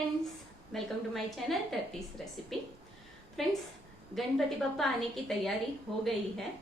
Friends, welcome to my channel तर्तीस recipe. Friends, Ganpati Bappa आने की तैयारी हो गई है।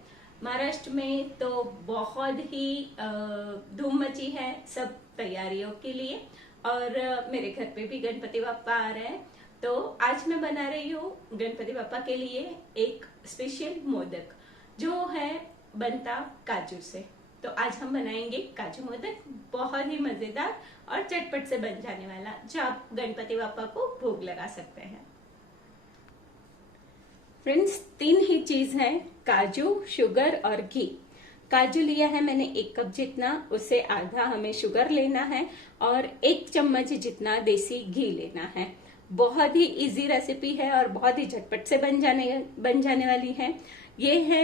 महाराष्ट्र में तो बहुत ही धूम मची है सब तैयारियों के लिए और मेरे घर पे भी गणपति बप्पा आ रहे हैं। तो आज मैं बना रही हूँ गणपति बप्पा के लिए एक स्पेशल मोदक जो है बनता काजू से। तो आज हम बनाएंगे काजू मोदक, बहुत ही मजेदार और चटपट से बन जाने वाला, जो आप गणपति बप्पा को भोग लगा सकते हैं। फ्रेंड्स, 3 ही चीज है, काजू, शुगर और घी। काजू लिया है मैंने 1 कप जितना, उससे आधा हमें शुगर लेना है और 1 चम्मच जितना देसी घी लेना है। बहुत ही इजी रेसिपी है और बहुत ही झटपट से बन जाने वाली है। ये है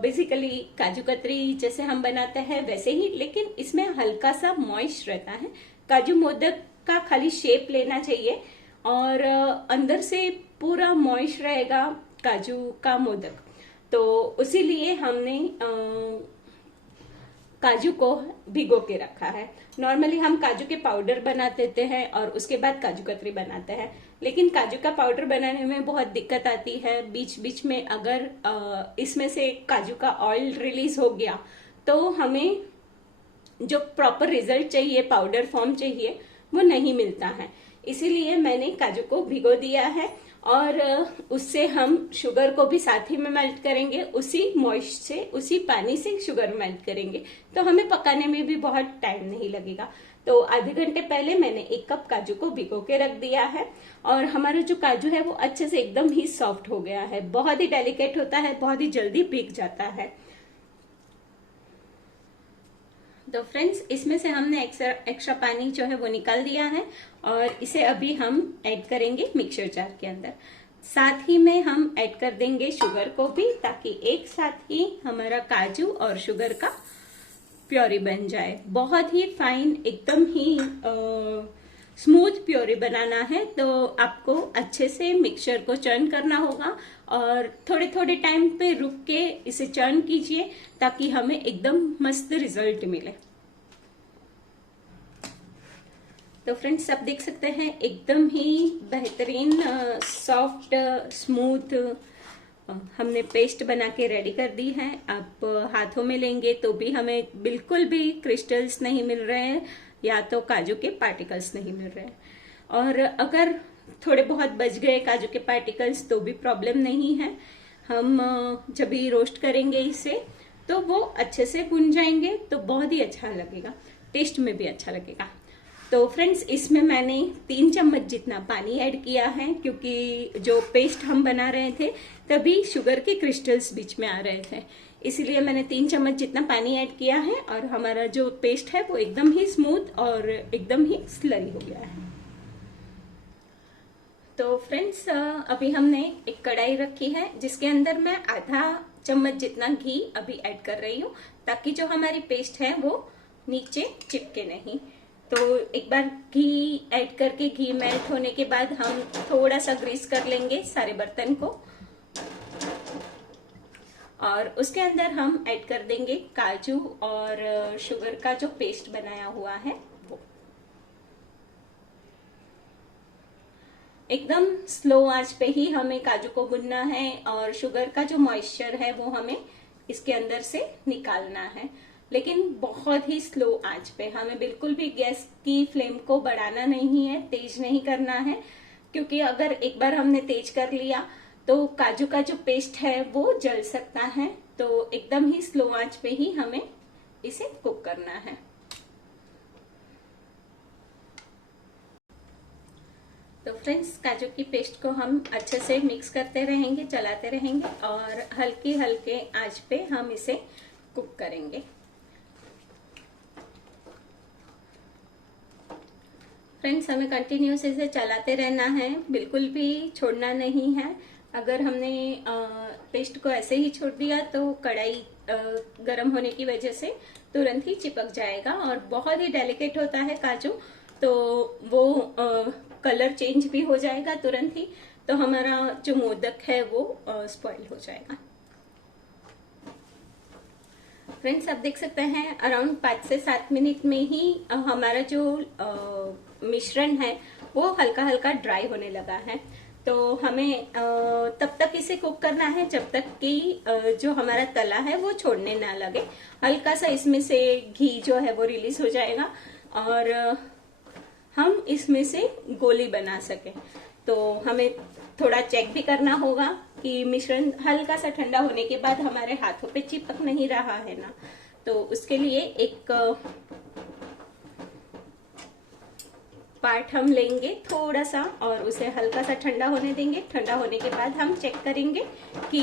बेसिकली काजू कतरी जैसे हम बनाते हैं वैसे ही, लेकिन इसमें हल्का सा मॉइस्ट रहता है। काजू मोदक का खाली शेप लेना चाहिए और अंदर से पूरा मॉइस्ट रहेगा काजू का मोदक। तो उसीलिए हमने काजू को भिगो के रखा है। नॉर्मली हम काजू के पाउडर बना देते हैं और उसके बाद काजू कतरी बनाते हैं, लेकिन काजू का पाउडर बनाने में बहुत दिक्कत आती है। बीच बीच में अगर इसमें से काजू का ऑयल रिलीज हो गया तो हमें जो प्रॉपर रिजल्ट चाहिए, पाउडर फॉर्म चाहिए, वो नहीं मिलता है। इसीलिए मैंने काजू को भिगो दिया है और उससे हम शुगर को भी साथ ही में मेल्ट करेंगे। उसी मॉइस्ट से, उसी पानी से शुगर मेल्ट करेंगे, तो हमें पकाने में भी बहुत टाइम नहीं लगेगा। तो आधे घंटे पहले मैंने 1 कप काजू को भिगो के रख दिया है और हमारा जो काजू है वो अच्छे से एकदम ही सॉफ्ट हो गया है। बहुत ही डेलिकेट होता है, बहुत ही जल्दी भीग जाता है। तो फ्रेंड्स, इसमें से हमने एक्स्ट्रा पानी जो है वो निकाल दिया है और इसे अभी हम ऐड करेंगे मिक्सर जार के अंदर। साथ ही में हम ऐड कर देंगे शुगर को भी, ताकि एक साथ ही हमारा काजू और शुगर का प्योरी बन जाए। बहुत ही फाइन, एकदम ही स्मूथ प्योरी बनाना है, तो आपको अच्छे से मिक्सचर को चर्न करना होगा और थोड़े थोड़े टाइम पे रुक के इसे चर्न कीजिए ताकि हमें एकदम मस्त रिजल्ट मिले। तो फ्रेंड्स, आप देख सकते हैं एकदम ही बेहतरीन सॉफ्ट स्मूथ हमने पेस्ट बना के रेडी कर दी है। आप हाथों में लेंगे तो भी हमें बिल्कुल भी क्रिस्टल्स नहीं मिल रहे हैं या तो काजू के पार्टिकल्स नहीं मिल रहे हैं। और अगर थोड़े बहुत बच गए काजू के पार्टिकल्स तो भी प्रॉब्लम नहीं है। हम जब भी रोस्ट करेंगे इसे तो वो अच्छे से भुन जाएंगे, तो बहुत ही अच्छा लगेगा, टेस्ट में भी अच्छा लगेगा। तो फ्रेंड्स, इसमें मैंने 3 चम्मच जितना पानी ऐड किया है, क्योंकि जो पेस्ट हम बना रहे थे तभी शुगर के क्रिस्टल्स बीच में आ रहे थे, इसलिए मैंने 3 चम्मच जितना पानी ऐड किया है और हमारा जो पेस्ट है वो एकदम ही स्मूथ और एकदम ही स्लरी हो गया है। तो फ्रेंड्स, अभी हमने एक कढ़ाई रखी है जिसके अंदर मैं आधा चम्मच जितना घी अभी ऐड कर रही हूँ, ताकि जो हमारी पेस्ट है वो नीचे चिपके नहीं। तो एक बार घी ऐड करके, घी मेल्ट होने के बाद हम थोड़ा सा ग्रीस कर लेंगे सारे बर्तन को और उसके अंदर हम ऐड कर देंगे काजू और शुगर का जो पेस्ट बनाया हुआ है वो। एकदम स्लो आंच पे ही हमें काजू को भुनना है और शुगर का जो मॉइस्चर है वो हमें इसके अंदर से निकालना है, लेकिन बहुत ही स्लो आंच पे। हमें बिल्कुल भी गैस की फ्लेम को बढ़ाना नहीं है, तेज नहीं करना है, क्योंकि अगर एक बार हमने तेज कर लिया तो काजू का जो पेस्ट है वो जल सकता है। तो एकदम ही स्लो आंच पे ही हमें इसे कुक करना है। तो फ्रेंड्स, काजू की पेस्ट को हम अच्छे से मिक्स करते रहेंगे, चलाते रहेंगे और हल्की हल्के आंच पे हम इसे कुक करेंगे। फ्रेंड्स, हमें कंटिन्यूस इसे चलाते रहना है, बिल्कुल भी छोड़ना नहीं है। अगर हमने पेस्ट को ऐसे ही छोड़ दिया तो कढ़ाई गर्म होने की वजह से तुरंत ही चिपक जाएगा और बहुत ही डेलिकेट होता है काजू, तो वो कलर चेंज भी हो जाएगा तुरंत ही, तो हमारा जो मोदक है वो स्पॉइल हो जाएगा। फ्रेंड्स, आप देख सकते हैं अराउंड 5 से 7 मिनट में ही हमारा जो मिश्रण है वो हल्का हल्का ड्राई होने लगा है। तो हमें तब तक इसे कुक करना है जब तक कि जो हमारा तला है वो छोड़ने ना लगे। हल्का सा इसमें से घी जो है वो रिलीज हो जाएगा और हम इसमें से गोली बना सके। तो हमें थोड़ा चेक भी करना होगा कि मिश्रण हल्का सा ठंडा होने के बाद हमारे हाथों पे चिपक नहीं रहा है ना। तो उसके लिए एक पार्ट हम लेंगे थोड़ा सा और उसे हल्का सा ठंडा होने देंगे। ठंडा होने के बाद हम चेक करेंगे कि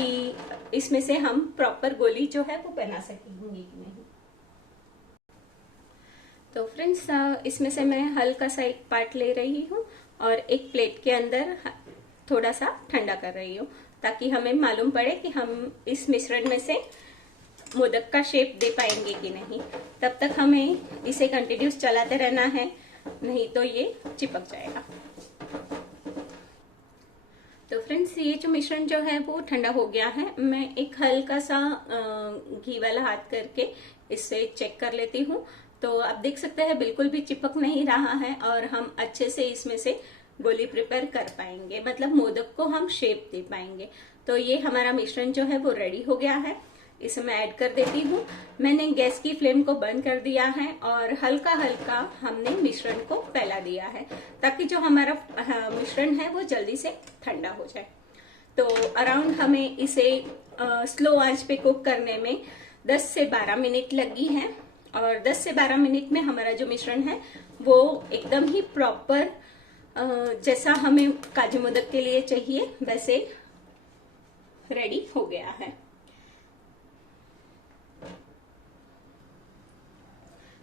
इसमें से हम प्रॉपर गोली जो है वो बना सकेंगे कि नहीं। तो फ्रेंड्स इसमें से मैं हल्का सा एक पार्ट ले रही हूँ और एक प्लेट के अंदर थोड़ा सा ठंडा कर रही हूँ, ताकि हमें मालूम पड़े कि हम इस मिश्रण में से मोदक का शेप दे पाएंगे कि नहीं। तब तक हमें इसे कंटिन्यूस चलाते रहना है, नहीं तो ये चिपक जाएगा। तो फ्रेंड्स ये जो मिश्रण जो है वो ठंडा हो गया है। मैं एक हल्का सा घी वाला हाथ करके इससे चेक कर लेती हूँ। तो आप देख सकते हैं बिल्कुल भी चिपक नहीं रहा है और हम अच्छे से इसमें से गोली प्रिपेयर कर पाएंगे, मतलब मोदक को हम शेप दे पाएंगे। तो ये हमारा मिश्रण जो है वो रेडी हो गया है। इसे मैं ऐड कर देती हूँ। मैंने गैस की फ्लेम को बंद कर दिया है और हल्का हल्का हमने मिश्रण को फैला दिया है, ताकि जो हमारा मिश्रण है वो जल्दी से ठंडा हो जाए। तो अराउंड हमें इसे स्लो आंच पे कुक करने में 10 से 12 मिनट लगी है और 10 से 12 मिनट में हमारा जो मिश्रण है वो एकदम ही प्रॉपर जैसा हमें काजू मोदक के लिए चाहिए वैसे रेडी हो गया है।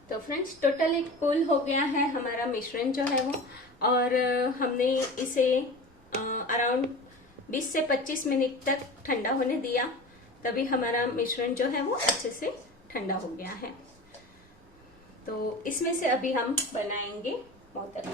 तो फ्रेंड्स टोटल इट कूल हो गया है हमारा मिश्रण जो है वो, और हमने इसे अराउंड 20 से 25 मिनट तक ठंडा होने दिया, तभी हमारा मिश्रण जो है वो अच्छे से ठंडा हो गया है। तो इसमें से अभी हम बनाएंगे मोदक।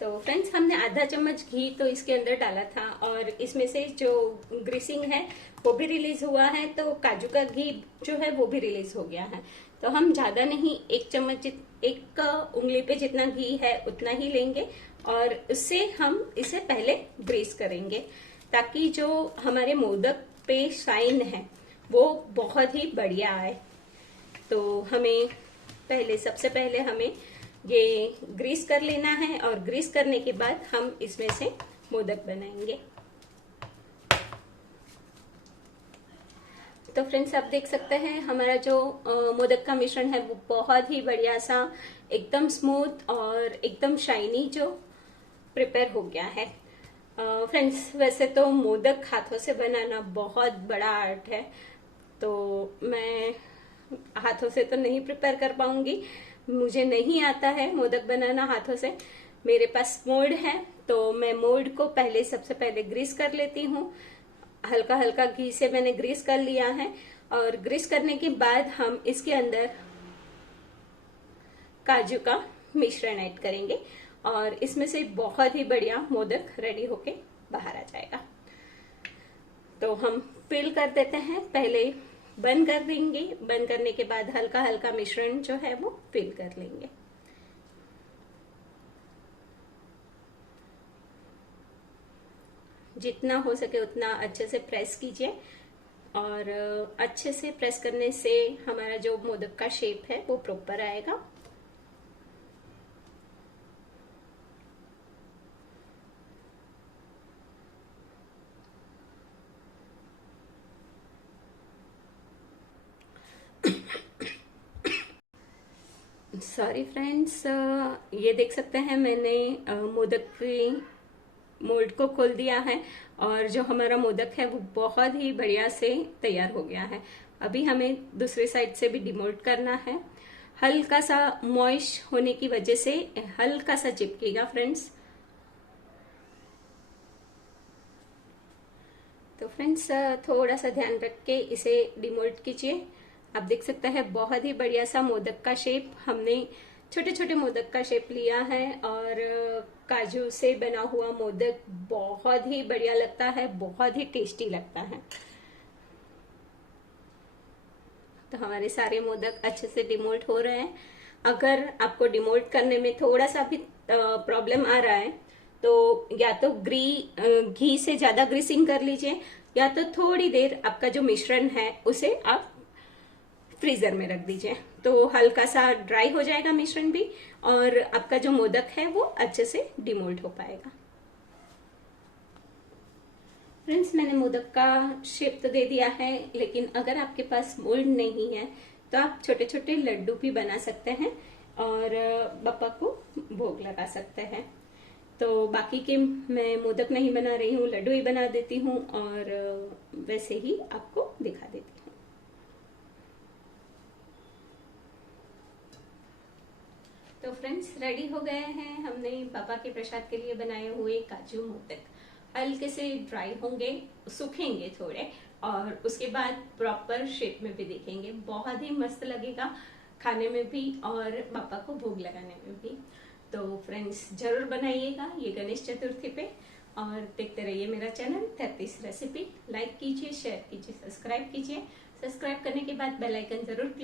तो फ्रेंड्स हमने आधा चम्मच घी तो इसके अंदर डाला था और इसमें से जो ग्रीसिंग है वो भी रिलीज हुआ है, तो काजू का घी जो है वो भी रिलीज हो गया है। तो हम ज्यादा नहीं, एक चम्मच, एक उंगली पे जितना घी है उतना ही लेंगे और उससे हम इसे पहले ग्रीस करेंगे, ताकि जो हमारे मोदक पे शाइन है वो बहुत ही बढ़िया आए। तो हमें सबसे पहले हमें ये ग्रीस कर लेना है और ग्रीस करने के बाद हम इसमें से मोदक बनाएंगे। तो फ्रेंड्स आप देख सकते हैं हमारा जो मोदक का मिश्रण है वो बहुत ही बढ़िया सा, एकदम स्मूथ और एकदम शाइनी जो प्रिपेयर हो गया है। फ्रेंड्स वैसे तो मोदक हाथों से बनाना बहुत बड़ा आर्ट है, तो मैं हाथों से तो नहीं प्रिपेयर कर पाऊंगी, मुझे नहीं आता है मोदक बनाना हाथों से। मेरे पास मोल्ड है तो मैं मोल्ड को सबसे पहले ग्रीस कर लेती हूँ। हल्का हल्का घी से मैंने ग्रीस कर लिया है और ग्रीस करने के बाद हम इसके अंदर काजू का मिश्रण ऐड करेंगे और इसमें से बहुत ही बढ़िया मोदक रेडी होके बाहर आ जाएगा। तो हम फिल कर देते हैं, पहले बंद कर देंगे, बंद करने के बाद हल्का हल्का मिश्रण जो है वो फिल कर लेंगे। जितना हो सके उतना अच्छे से प्रेस कीजिए और अच्छे से प्रेस करने से हमारा जो मोदक का शेप है वो प्रॉपर आएगा। सॉरी फ्रेंड्स, ये देख सकते हैं मैंने मोदक की मोल्ड को खोल दिया है और जो हमारा मोदक है वो बहुत ही बढ़िया से तैयार हो गया है। अभी हमें दूसरी साइड से भी डिमोल्ड करना है। हल्का सा मॉइस्ट होने की वजह से हल्का सा चिपकेगा फ्रेंड्स। तो फ्रेंड्स थोड़ा सा ध्यान रख के इसे डिमोल्ड कीजिए। आप देख सकते हैं बहुत ही बढ़िया सा मोदक का शेप, हमने छोटे छोटे मोदक का शेप लिया है और काजू से बना हुआ मोदक बहुत ही बढ़िया लगता है, बहुत ही टेस्टी लगता है। तो हमारे सारे मोदक अच्छे से डिमोल्ड हो रहे हैं अगर आपको डिमोल्ड करने में थोड़ा सा भी प्रॉब्लम आ रहा है तो या तो घी से ज्यादा ग्रीसिंग कर लीजिए, या तो थोड़ी देर आपका जो मिश्रण है उसे आप फ्रीजर में रख दीजिए, तो हल्का सा ड्राई हो जाएगा मिश्रण भी, और आपका जो मोदक है वो अच्छे से डिमोल्ड हो पाएगा। फ्रेंड्स, मैंने मोदक का शेप तो दे दिया है, लेकिन अगर आपके पास मोल्ड नहीं है तो आप छोटे छोटे लड्डू भी बना सकते हैं और बप्पा को भोग लगा सकते हैं। तो बाकी के मैं मोदक नहीं बना रही हूँ, लड्डू ही बना देती हूँ और वैसे ही आपको दिखा देती हूँ। तो फ्रेंड्स, रेडी हो गए हैं हमने पापा के प्रसाद के लिए बनाए हुए काजू मोदक। हल्के से ड्राई होंगे, सूखेंगे थोड़े, और उसके बाद प्रॉपर शेप में भी दिखेंगे। बहुत ही मस्त लगेगा खाने में भी और पापा को भोग लगाने में भी। तो फ्रेंड्स, जरूर बनाइएगा ये गणेश चतुर्थी पे, और देखते रहिए मेरा चैनल 33 रेसिपी। लाइक कीजिए, शेयर कीजिए, सब्सक्राइब कीजिए। सब्सक्राइब करने के बाद बेल आइकन जरूर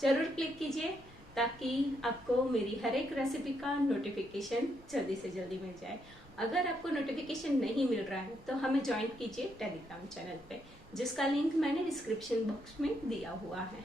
जरूर क्लिक कीजिए, ताकि आपको मेरी हर एक रेसिपी का नोटिफिकेशन जल्दी से जल्दी मिल जाए। अगर आपको नोटिफिकेशन नहीं मिल रहा है तो हमें ज्वाइन कीजिए टेलीग्राम चैनल पे, जिसका लिंक मैंने डिस्क्रिप्शन बॉक्स में दिया हुआ है।